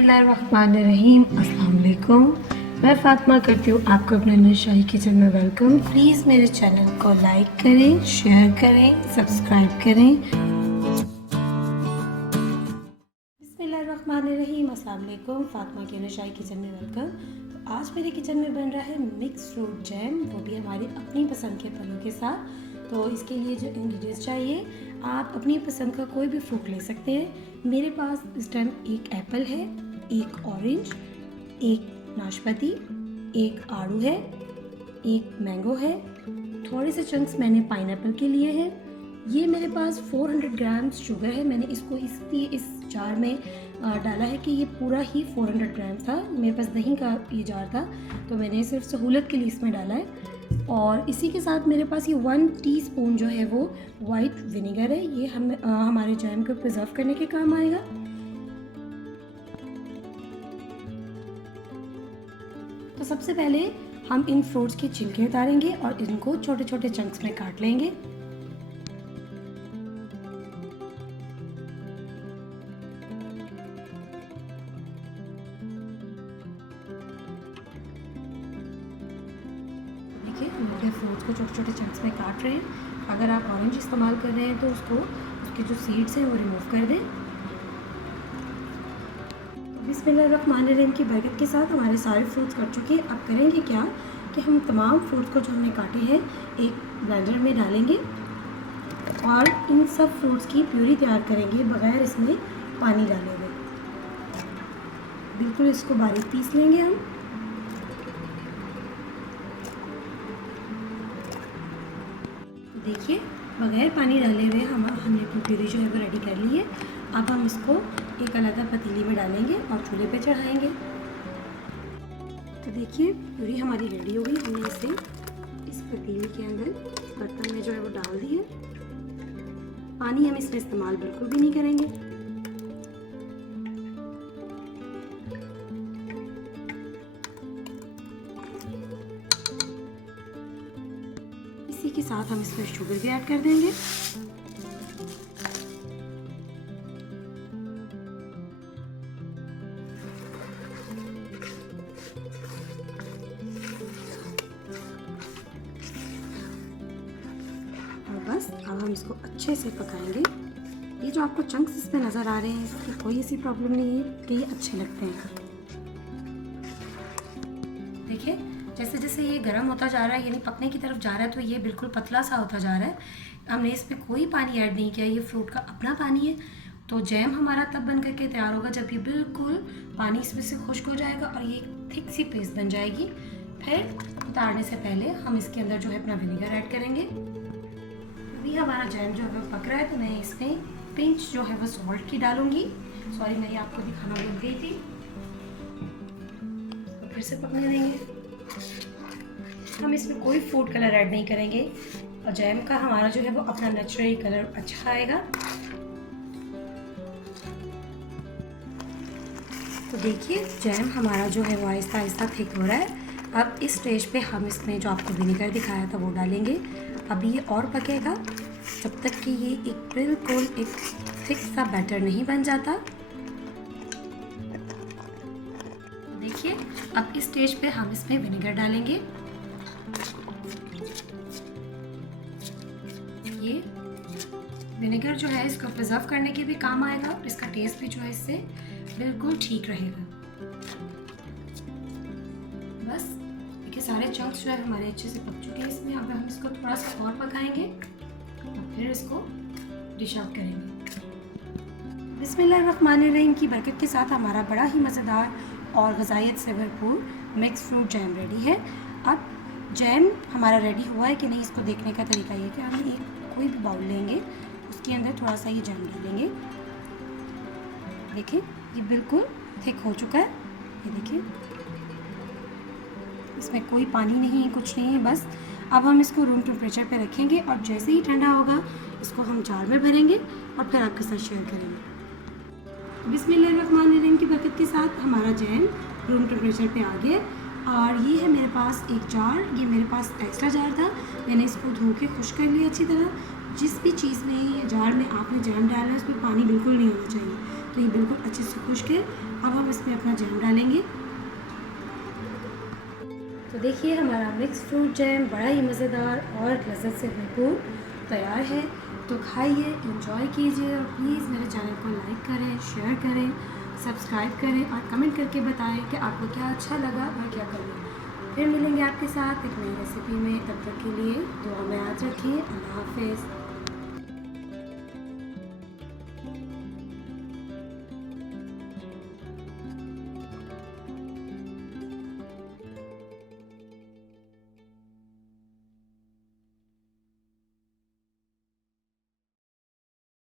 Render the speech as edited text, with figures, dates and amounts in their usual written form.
बिस्मिल्लाहिर्रहमानिर्रहीम, अस्सलाम वालेकुम। मैं फ़ातिमा करती हूँ आपको अपने नशाई किचन में वेलकम। प्लीज़ मेरे चैनल को लाइक करें, शेयर करें, सब्सक्राइब करें। बिस्मिल्लाहिर्रहमानिर्रहीम, अस्सलाम वालेकुम। फ़ातिमा के नशाई किचन में वेलकम। तो आज मेरे किचन में बन रहा है मिक्स फ्रूट जैम, वो भी हमारी अपनी पसंद के फलों के साथ। तो इसके लिए जो इंग्रेडिएंट्स चाहिए, आप अपनी पसंद का कोई भी फ्रूट ले सकते हैं। मेरे पास इस टाइम एक एप्पल है, एक ऑरेंज, एक नाशपाती, एक आड़ू है, एक मैंगो है, थोड़े से चंक्स मैंने पाइनएप्पल के लिए हैं। ये मेरे पास 400 ग्राम्स शुगर है। मैंने इसको इसलिए इस जार में डाला है कि ये पूरा ही 400 ग्राम था। मेरे पास दही का ये जार था, तो मैंने सिर्फ सहूलत के लिए इसमें डाला है। और इसी के साथ मेरे पास ये 1 टीस्पून जो है वो वाइट विनेगर है। ये हमारे जैम को प्रिजर्व करने के काम आएगा। तो सबसे पहले हम इन फ्रूट्स के छिलके उतारेंगे और इनको छोटे छोटे चंक्स में काट लेंगे। देखिए, फ्रूट्स को छोटे छोटे चंक्स में काट रहे हैं। अगर आप ऑरेंज इस्तेमाल कर रहे हैं तो उसके जो सीड्स हैं वो रिमूव कर दें। बिस्मिल्लाहिर्रहमानिर्रहीम की बरकत के साथ हमारे सारे फ्रूट्स कट चुके हैं। अब करेंगे क्या कि हम तमाम फ्रूट्स को जो हमने काटे हैं एक ब्लेंडर में डालेंगे और इन सब फ्रूट्स की प्यूरी तैयार करेंगे बगैर इसमें पानी डाले हुए। बिल्कुल इसको बारीक पीस लेंगे हम। देखिए, बगैर पानी डाले हुए हमने अपनी प्यूरी जो है वो रेडी कर ली है। अब हम इसको एक अलग पतीली में डालेंगे और चूल्हे पे चढ़ाएंगे। तो देखिए, प्यूरी हमारी रेडी हो गई। हमने इसे इस पतीली के अंदर बर्तन में जो है वो डाल दी है। पानी हम इसमें इस्तेमाल बिल्कुल भी नहीं करेंगे। इसी के साथ हम इसमें शुगर भी ऐड कर देंगे। बस अब हम इसको अच्छे से पकाएंगे। ये जो आपको चंक्स इसमें नज़र आ रहे हैं, इसकी कोई ऐसी प्रॉब्लम नहीं है कि ये अच्छे लगते हैं। देखिए, जैसे जैसे ये गर्म होता जा रहा है, यानी पकने की तरफ जा रहा है, तो ये बिल्कुल पतला सा होता जा रहा है। हमने इसमें कोई पानी ऐड नहीं किया, ये फ्रूट का अपना पानी है। तो जैम हमारा तब बन करके तैयार होगा जब ये बिल्कुल पानी इसमें से खुश्क हो जाएगा और ये थिक सी पेस्ट बन जाएगी। फिर उतारने से पहले हम इसके अंदर जो है अपना विनेगर ऐड करेंगे। अभी हमारा जैम जो है वो पक रहा है, तो मैं इसमें पिंच जो है वो सॉल्ट की डालूंगी। सॉरी, मैं ये आपको दिखाना भूल गई थी। तो फिर से पकने देंगे। हम इसमें कोई फूड कलर ऐड नहीं करेंगे और जैम का हमारा जो है वो अपना नेचुरल कलर अच्छा आएगा। तो देखिए, जैम हमारा जो है वो आहिस्ता आहिस्ता थिक हो रहा है। अब इस स्टेज पे हम इसमें जो आपको विनेगर दिखाया था वो डालेंगे। अभी ये और पकेगा जब तक कि ये बिल्कुल एक थिक सा बैटर नहीं बन जाता। देखिए, अब इस स्टेज पे हम इसमें विनेगर डालेंगे। ये विनेगर जो है इसको प्रिजर्व करने के भी काम आएगा और इसका टेस्ट भी जो है इससे बिल्कुल ठीक रहेगा। बस देखिए, सारे चंक्स जो है हमारे अच्छे से पक चुके हैं इसमें। अब हम इसको थोड़ा सा और पकाएंगे और फिर इसको डिश आउट करेंगे। बिस्मिल्लाहिर्रहमानिर्रहीम की बरकत के साथ हमारा बड़ा ही मज़ेदार और ग़िज़ाइयत से भरपूर मिक्स फ्रूट जैम रेडी है। अब जैम हमारा रेडी हुआ है कि नहीं, इसको देखने का तरीका ये है कि हम कोई भी बाउल लेंगे, उसके अंदर थोड़ा सा ये जैम डालेंगे। देखिए, ये बिल्कुल थिक हो चुका है। ये देखिए, इसमें कोई पानी नहीं है, कुछ नहीं है। बस अब हम इसको रूम टेम्परेचर पे रखेंगे और जैसे ही ठंडा होगा इसको हम जार में भरेंगे और फिर आपके साथ शेयर करेंगे। बिस्मिल्लाहिर्रहमानिर्रहीम की बरकत के साथ हमारा जैम रूम टेम्परेचर पे आ गया और ये है मेरे पास एक जार। ये मेरे पास एक्स्ट्रा जार था, मैंने इसको धो के खुश कर लिया अच्छी तरह। जिस भी चीज़ में जार में आपने जैम डाला है उसमें पानी बिल्कुल नहीं होना चाहिए। तो ये बिल्कुल अच्छे से खुश्क है। अब हम इसमें अपना जैम डालेंगे। तो देखिए हमारा मिक्स फ्रूट जैम बड़ा ही मज़ेदार और लज़्ज़त से भरपूर तैयार है। तो खाइए, एंजॉय कीजिए और प्लीज़ मेरे चैनल को लाइक करें, शेयर करें, सब्सक्राइब करें और कमेंट करके बताएं कि आपको क्या अच्छा लगा और क्या करें। फिर मिलेंगे आपके साथ एक नई रेसिपी में, तब तक के लिए दुआ में याद रखिए। अल्लाह हाफ़िज़।